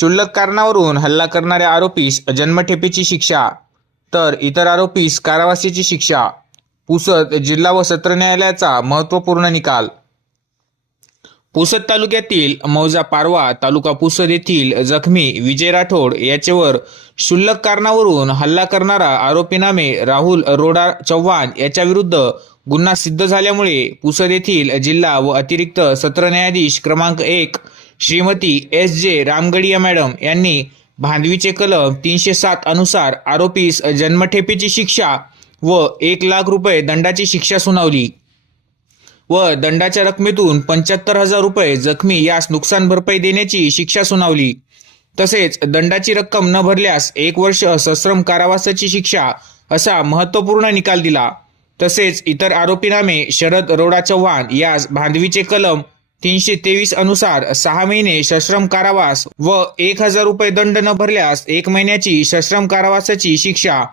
क्षुल्लक कारणावरून हल्ला करणाऱ्या आरोपीस जन्मठेपेची शिक्षा तर इतर आरोपीस कारावासाची शिक्षा पुसद जिल्हा व सत्र न्यायालयाचा महत्त्वपूर्ण निकाल. पुसद तालुक्यातील मौजा पारवा तालुका पुसद येथील जखमी विजय राठोड याच्यावर क्षुल्लक कारणावरून हल्ला करणारा आरोपीनामे राहुल रोडा चव्हाण याच्याविरुद्ध गुन्हा सिद्ध झाल्यामुळे पुसद येथील जिल्हा व अतिरिक्त सत्र न्यायाधीश क्रमांक एक श्रीमती एस जे रामगडिया मॅडम यांनी भांडवीचे कलम तीनशे सात अनुसार आरोपीस जन्मठेपेची शिक्षा व एक लाख रुपये दंडाची शिक्षा सुनावली. व दंडाच्या रकमेतून पंच्याहत्तर हजार रुपये जखमी यास नुकसान भरपाई देण्याची शिक्षा सुनावली. तसेच दंडाची रक्कम न भरल्यास एक वर्ष सश्रम कारावासाची शिक्षा असा महत्त्वपूर्ण निकाल दिला. तसेच इतर आरोपीनामे शरद रोडा चव्हाण यास भांडवीचे कलम तीनशे तेवीस अनुसार सहा महिने सश्रम कारावास व एक हजार रुपये दंड न भरल्यास एक महिन्याची सश्रम कारावासाची शिक्षा.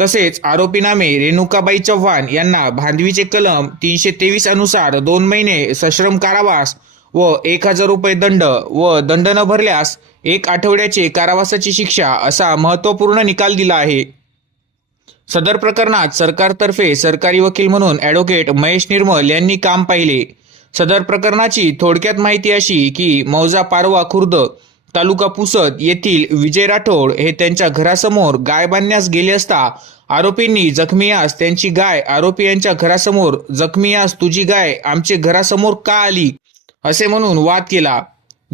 तसेच आरोपीनामे रेणुकाबाई चव्हाण यांना भांडवीचे कलम तीनशे तेवीस अनुसार दोन महिने सश्रम कारावास व एक हजार रुपये दंड व दंड न भरल्यास एक आठवड्याचे कारावासाची शिक्षा असा महत्त्वपूर्ण निकाल दिला आहे. सदर प्रकरणात सरकारतर्फे सरकारी वकील म्हणून ॲडव्होकेट महेश निर्मल यांनी काम पाहिले. सदर प्रकरणाची थोडक्यात माहिती अशी की मौजा पारवा खुर्द तालुका पुसद येथील विजय राठोड हे त्यांच्या घरासमोर गाय बांधण्यास गेले असता आरोपींनी जखमी आस त्यांची गाय आरोपी यांच्या घरासमोर जखमी आस तुझी गाय आमचे घरासमोर का आली? असे म्हणून वाद केला.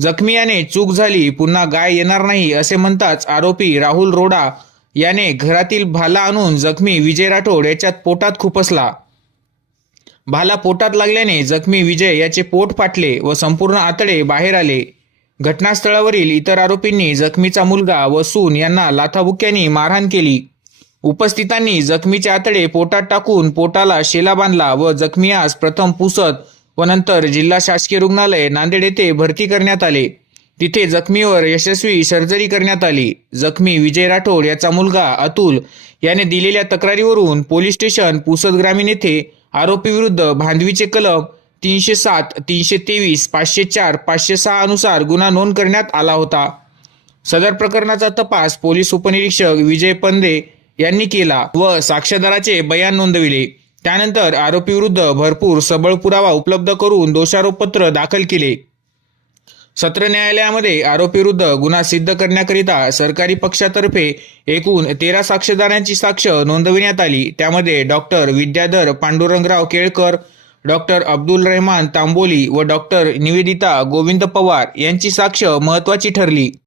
जखमी याने चूक झाली पुन्हा गाय येणार नाही असे म्हणताच आरोपी राहुल रोडा याने घरातील भाला आणून जखमी विजय राठोड याच्यात पोटात खुपसला. भाला पोटात लागल्याने जखमी विजय याचे पोट फाटले व संपूर्ण आतडे बाहेर आले. घटनास्थळावरील इतर आरोपींनी जखमीचा मुलगा व सून यांना लाथाबुक्याने मारहाण केली. उपस्थितांनी जखमीचे आतडे पोटात टाकून पोटाला शेला बांधला व जखमीयास प्रथम पुसत व नंतर जिल्हा शासकीय रुग्णालय नांदेड येथे भरती करण्यात आले. तिथे जखमीवर यशस्वी सर्जरी करण्यात आली. जखमी विजय राठोड याचा मुलगा अतुल याने दिलेल्या तक्रारीवरून पोलीस स्टेशन पुसद ग्रामीण येथे आरोपीविरुद्ध भांडवीचे कलम तीनशे सात तीनशे तेवीस पाचशे चार पाचशे सहा अनुसार गुन्हा नोंद करण्यात आला होता. सदर प्रकरणाचा तपास पोलीस उपनिरीक्षक विजय पंदे यांनी केला व साक्षीदाराचे बयान नोंदविले. त्यानंतर आरोपीविरुद्ध भरपूर सबळ पुरावा उपलब्ध करून दोषारोपपत्र दाखल केले. सत्र न्यायालयामध्ये आरोपीविरुद्ध गुन्हा सिद्ध करण्याकरिता सरकारी पक्षातर्फे एकूण तेरा साक्षीदारांची साक्ष नोंदविण्यात आली. त्यामध्ये डॉक्टर विद्याधर पांडुरंगराव केळकर डॉक्टर अब्दुल रहमान तांबोली व डॉक्टर निवेदिता गोविंद पवार यांची साक्ष महत्वाची ठरली.